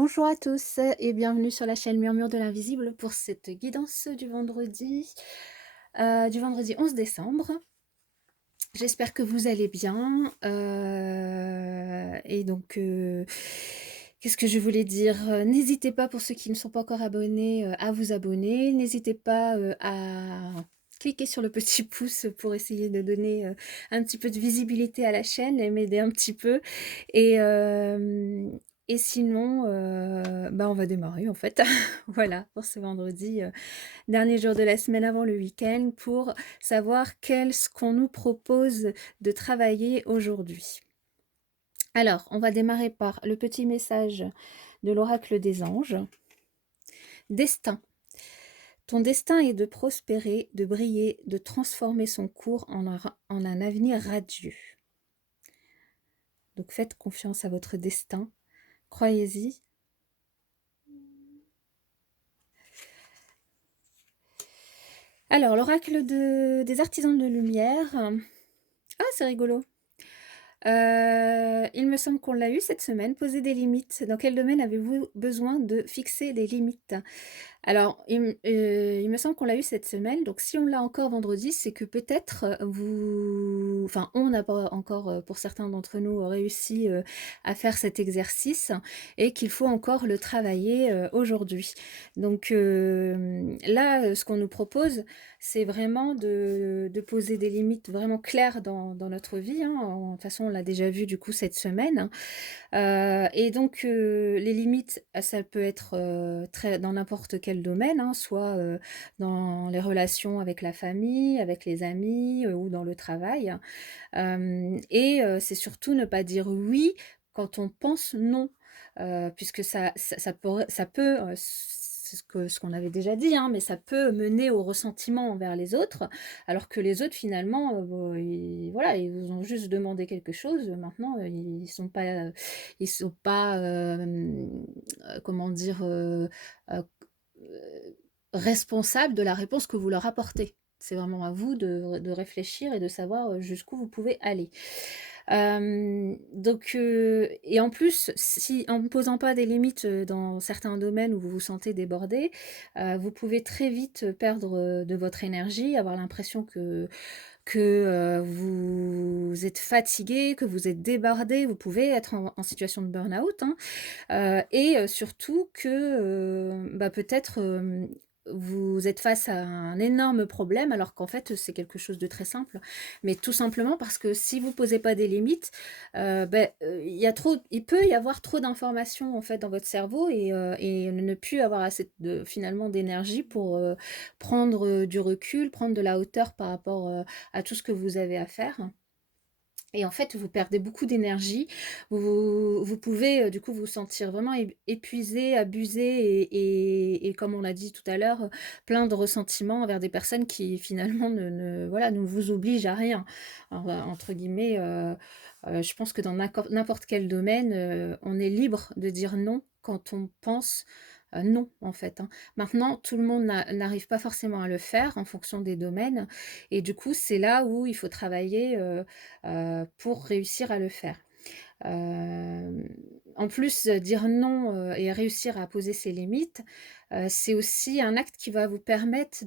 Bonjour à tous et bienvenue sur la chaîne Murmure de l'Invisible pour cette guidance du vendredi 11 décembre. J'espère que vous allez bien. Qu'est-ce que je voulais dire? N'hésitez pas, pour ceux qui ne sont pas encore abonnés, à vous abonner. N'hésitez pas à cliquer sur le petit pouce pour essayer de donner un petit peu de visibilité à la chaîne et m'aider un petit peu. Et, euh, et sinon, on va démarrer en fait. Voilà, pour ce vendredi. Dernier jour de la semaine avant le week-end pour savoir ce qu'on nous propose de travailler aujourd'hui. Alors, on va démarrer par le petit message de l'oracle des anges. Destin. Ton destin est de prospérer, de briller, de transformer son cours en un avenir radieux. Donc faites confiance à votre destin, croyez-y. Alors, l'oracle des artisans de lumière. Ah, c'est rigolo. Il me semble qu'on l'a eu cette semaine, poser des limites. Dans quel domaine avez-vous besoin de fixer des limites? Alors, il me semble qu'on l'a eu cette semaine, donc si on l'a encore vendredi, c'est que peut-être, on n'a pas encore, pour certains d'entre nous, réussi, à faire cet exercice et qu'il faut encore le travailler, aujourd'hui. Donc, là, ce qu'on nous propose, c'est vraiment de poser des limites vraiment claires dans notre vie, hein. De toute façon, on l'a déjà vu du coup cette semaine. Et donc, les limites, ça peut être, très dans n'importe quel domaine, hein, soit, dans les relations avec la famille, avec les amis, ou dans le travail. C'est surtout ne pas dire «oui» quand on pense «non», puisque ça peut, c'est ce qu'on avait déjà dit, hein, mais ça peut mener au ressentiment envers les autres, alors que les autres finalement, ils vous ont juste demandé quelque chose, maintenant, comment dire? Heu, Responsables de la réponse que vous leur apportez. C'est vraiment à vous de réfléchir et de savoir, jusqu'où vous pouvez aller. Et en plus, si en ne posant pas des limites, dans certains domaines où vous vous sentez débordé, vous pouvez très vite perdre, de votre énergie, avoir l'impression que vous êtes fatigué, que vous êtes débordé. Vous pouvez être en situation de burn-out, hein. Surtout que, peut-être, vous êtes face à un énorme problème alors qu'en fait, c'est quelque chose de très simple. Mais tout simplement parce que si vous posez pas des limites, il peut y avoir trop d'informations en fait dans votre cerveau et ne plus avoir assez de finalement d'énergie pour, prendre, du recul, prendre de la hauteur par rapport, à tout ce que vous avez à faire. Et en fait, vous perdez beaucoup d'énergie. Vous pouvez, du coup, vous sentir vraiment épuisé, abusé et comme on l'a dit tout à l'heure, plein de ressentiments envers des personnes qui finalement ne vous obligent à rien. Alors, entre guillemets, je pense que dans n'importe quel domaine, on est libre de dire non quand on pense, non, en fait, hein. Maintenant, tout le monde n'arrive pas forcément à le faire en fonction des domaines et du coup, c'est là où il faut travailler, pour réussir à le faire. En plus, dire non, et réussir à poser ses limites, c'est aussi un acte qui va vous permettre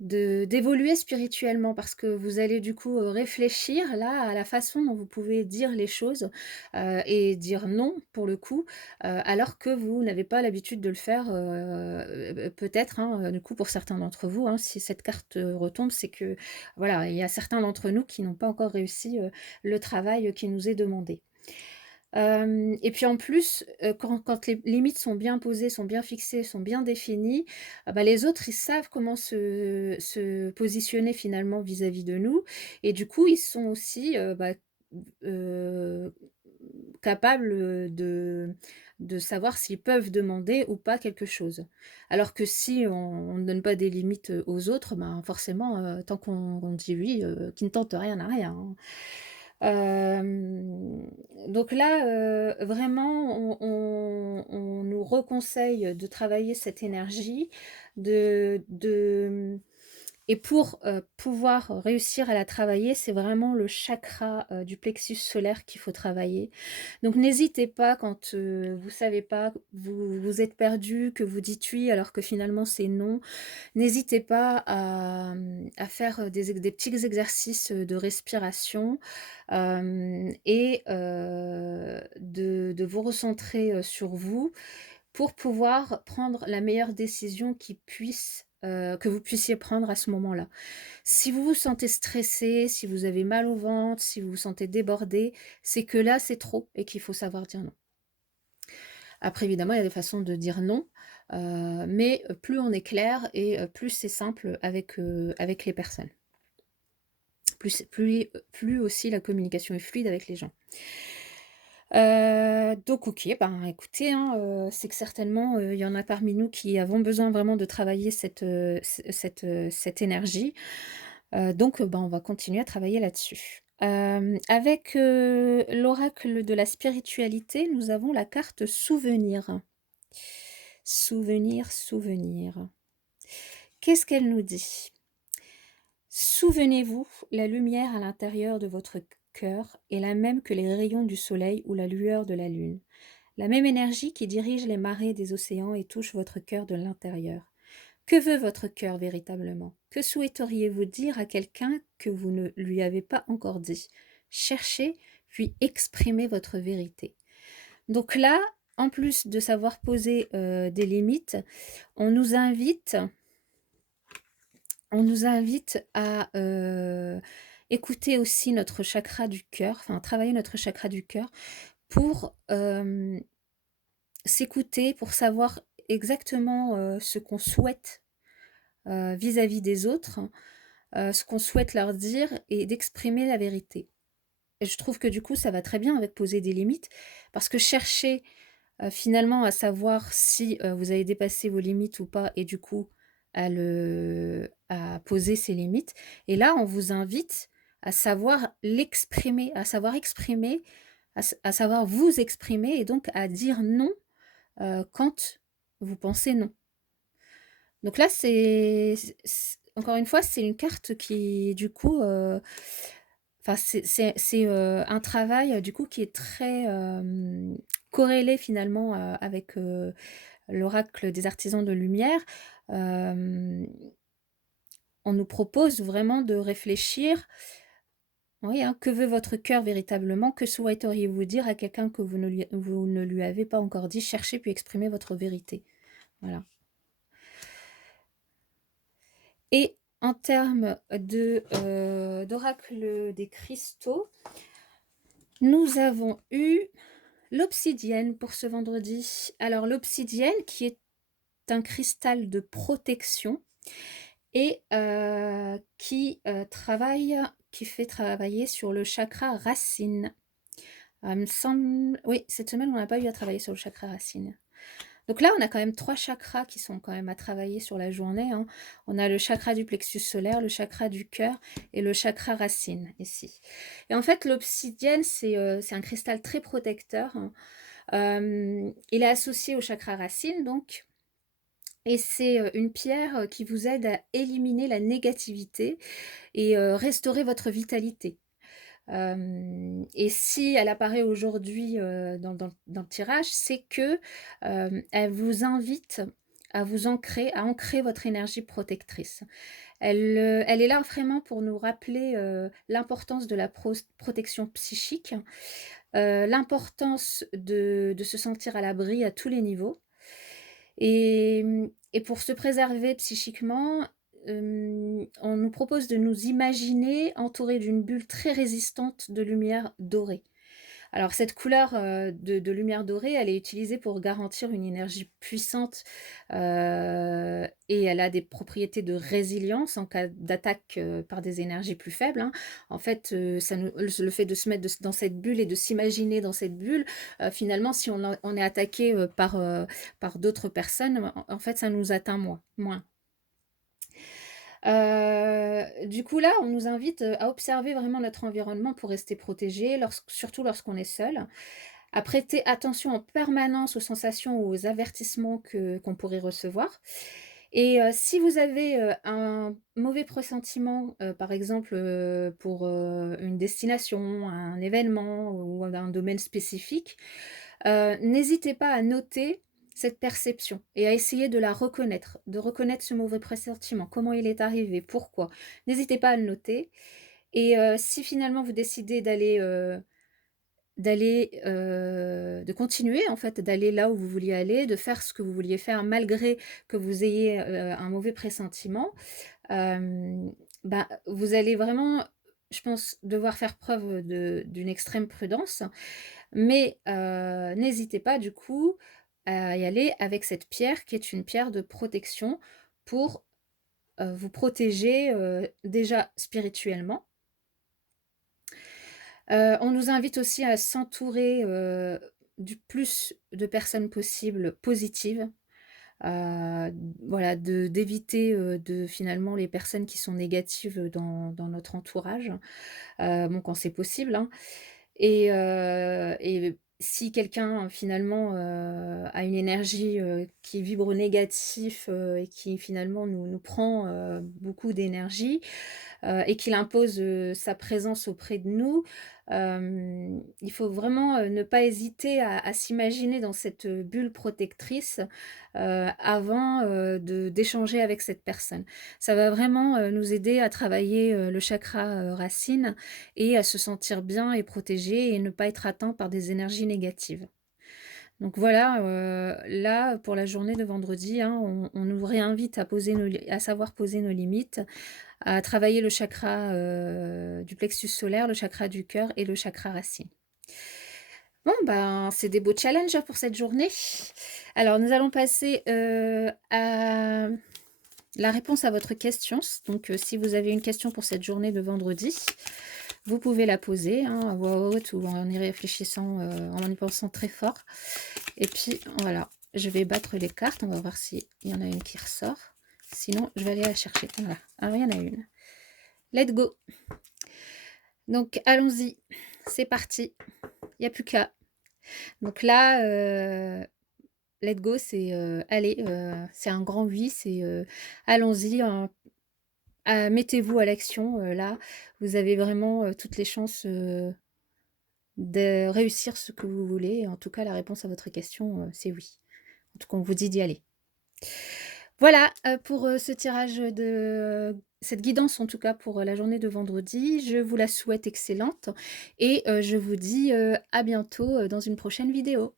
d'évoluer spirituellement parce que vous allez du coup, réfléchir là à la façon dont vous pouvez dire les choses, et dire non pour le coup, alors que vous n'avez pas l'habitude de le faire, peut-être, hein, du coup pour certains d'entre vous, hein, si cette carte, retombe, c'est que voilà, il y a certains d'entre nous qui n'ont pas encore réussi, le travail, qui nous est demandé. Et puis en plus, quand les limites sont bien posées, sont bien fixées, sont bien définies, les autres, ils savent comment se positionner finalement vis-à-vis de nous et du coup, ils sont aussi, heu, capables, de savoir s'ils peuvent demander ou pas quelque chose. Alors que si on ne donne pas des limites, aux autres, ben, forcément, tant qu'on dit oui, qui ne tente rien n'a rien, hein. Donc là, vraiment, on nous reconseille de travailler cette énergie, de et pour, pouvoir réussir à la travailler, c'est vraiment le chakra, du plexus solaire qu'il faut travailler. Donc n'hésitez pas quand, vous savez pas, vous êtes perdu, que vous dites «oui» alors que finalement c'est «non». N'hésitez pas à, à faire, des petits exercices, de respiration, et de vous recentrer, sur vous pour pouvoir prendre la meilleure décision que vous puissiez prendre à ce moment-là. Si vous vous sentez stressé, si vous avez mal au ventre, si vous vous sentez débordé, c'est que là, c'est trop et qu'il faut savoir dire non. Après évidemment, il y a des façons de dire non, mais plus on est clair et plus c'est simple avec les personnes. Plus aussi la communication est fluide avec les gens. Donc OK, ben, écoutez, hein, c'est que certainement, il y en a parmi nous qui avons besoin vraiment de travailler cette énergie. Donc ben, on va continuer à travailler là-dessus. Avec, l'oracle de la spiritualité, nous avons la carte souvenir. Souvenir, souvenir. Qu'est-ce qu'elle nous dit? Souvenez-vous, la lumière à l'intérieur de votre cœur est la même que les rayons du soleil ou la lueur de la lune. La même énergie qui dirige les marées des océans et touche votre cœur de l'intérieur. Que veut votre cœur véritablement? Que souhaiteriez-vous dire à quelqu'un que vous ne lui avez pas encore dit? Cherchez, puis exprimez votre vérité. Donc là, en plus de savoir poser des limites, on nous invite on nous invite à, écouter aussi notre chakra du cœur, enfin travailler notre chakra du cœur pour, s'écouter, pour savoir exactement, ce qu'on souhaite, vis-à-vis des autres, ce qu'on souhaite leur dire et d'exprimer la vérité. Et je trouve que du coup, ça va très bien avec poser des limites parce que chercher, finalement à savoir si, vous avez dépassé vos limites ou pas et du coup à poser ses limites et là, on vous invite à savoir l'exprimer, à savoir exprimer, à savoir vous exprimer et donc à dire non, quand vous pensez non. Donc là, encore une fois, c'est une carte qui du coup, enfin c'est un travail, du coup qui est très, corrélé finalement, avec, l'oracle des artisans de lumière. Hem, on nous propose vraiment de réfléchir, oui, hein, que veut votre cœur véritablement? Que souhaiteriez-vous dire à quelqu'un que vous ne lui avez pas encore dit? Cherchez puis exprimez votre vérité. Voilà. Et en termes d'oracle des cristaux, nous avons eu l'obsidienne pour ce vendredi. Alors l'obsidienne qui est un cristal de protection et qui fait travailler sur le chakra racine. Il me semble oui, cette semaine, on n'a pas eu à travailler sur le chakra racine. Donc là, on a quand même 3 chakras qui sont quand même à travailler sur la journée, hein. On a le chakra du plexus solaire, le chakra du cœur et le chakra racine, ici. Et en fait, l'obsidienne, c'est un cristal très protecteur, hein. Il est associé au chakra racine donc et c'est, une pierre, qui vous aide à éliminer la négativité et restaurer votre vitalité. Et si elle apparaît aujourd'hui, dans le tirage, c'est que, elle vous invite à ancrer votre énergie protectrice. Elle est là vraiment pour nous rappeler, l'importance de la protection psychique, l'importance de se sentir à l'abri à tous les niveaux et pour se préserver psychiquement, on nous propose de nous imaginer entourés d'une bulle très résistante de lumière dorée. Alors cette couleur, de lumière dorée, elle est utilisée pour garantir une énergie puissante, et elle a des propriétés de résilience en cas d'attaque, par des énergies plus faibles, hein. En fait, ça nous le fait de se mettre dans cette bulle et de s'imaginer dans cette bulle, finalement si on est attaqué, par d'autres personnes, en fait ça nous atteint moins. Du coup là, on nous invite, à observer vraiment notre environnement pour rester protégé, surtout lorsqu'on est seul, à prêter attention en permanence aux sensations ou aux avertissements qu'on pourrait recevoir Et si vous avez, un mauvais pressentiment, par exemple, pour, une destination, un événement ou un domaine spécifique, n'hésitez pas à noter cette perception et à essayer de la reconnaître, de reconnaître ce mauvais pressentiment. Comment il est arrivé? Pourquoi? N'hésitez pas à le noter et si finalement vous décidez de continuer en fait, d'aller là où vous vouliez aller, de faire ce que vous vouliez faire malgré que vous ayez, un mauvais pressentiment, bah, vous allez vraiment, je pense, devoir faire preuve d'une extrême prudence. Mais, n'hésitez pas du coup à y aller avec cette pierre qui est une pierre de protection pour, vous protéger, déjà spirituellement. On nous invite aussi à s'entourer, du plus de personnes possibles positives, voilà, d'éviter, de finalement les personnes qui sont négatives, dans notre entourage, bon quand c'est possible, hein. Et si quelqu'un finalement, a une énergie, qui vibre négatif, et qui finalement nous prend, beaucoup d'énergie, et qu'il impose, sa présence auprès de nous, il faut vraiment, ne pas hésiter à s'imaginer dans cette, bulle protectrice, avant, d'échanger avec cette personne. Ça va vraiment, nous aider à travailler, le chakra, racine et à se sentir bien et protégé et ne pas être atteint par des énergies négatives. Donc voilà, là, pour la journée de vendredi, hein, on nous réinvite à savoir poser nos limites, à travailler le chakra, du plexus solaire, le chakra du cœur et le chakra racine. Bon, ben, c'est des beaux challenges pour cette journée. Alors nous allons passer, à la réponse à votre question. Donc, si vous avez une question pour cette journée de vendredi, vous pouvez la poser, hein, à voix haute ou en y réfléchissant, en y pensant très fort. Et puis voilà, je vais battre les cartes, on va voir s'il y en a une qui ressort. Sinon, je vais aller la chercher. Voilà, alors il y en a une. Let's go! Donc allons-y, c'est parti, il y a plus qu'à. Donc là, let's go, c'est, allez, c'est un grand oui, c'est, allons-y, hein, mettez-vous à l'action, là. Vous avez vraiment, toutes les chances, de réussir ce que vous voulez. En tout cas, la réponse à votre question, c'est oui. En tout cas, on vous dit d'y aller. Voilà, pour, ce tirage cette guidance en tout cas pour, la journée de vendredi. Je vous la souhaite excellente et je vous dis, à bientôt, dans une prochaine vidéo.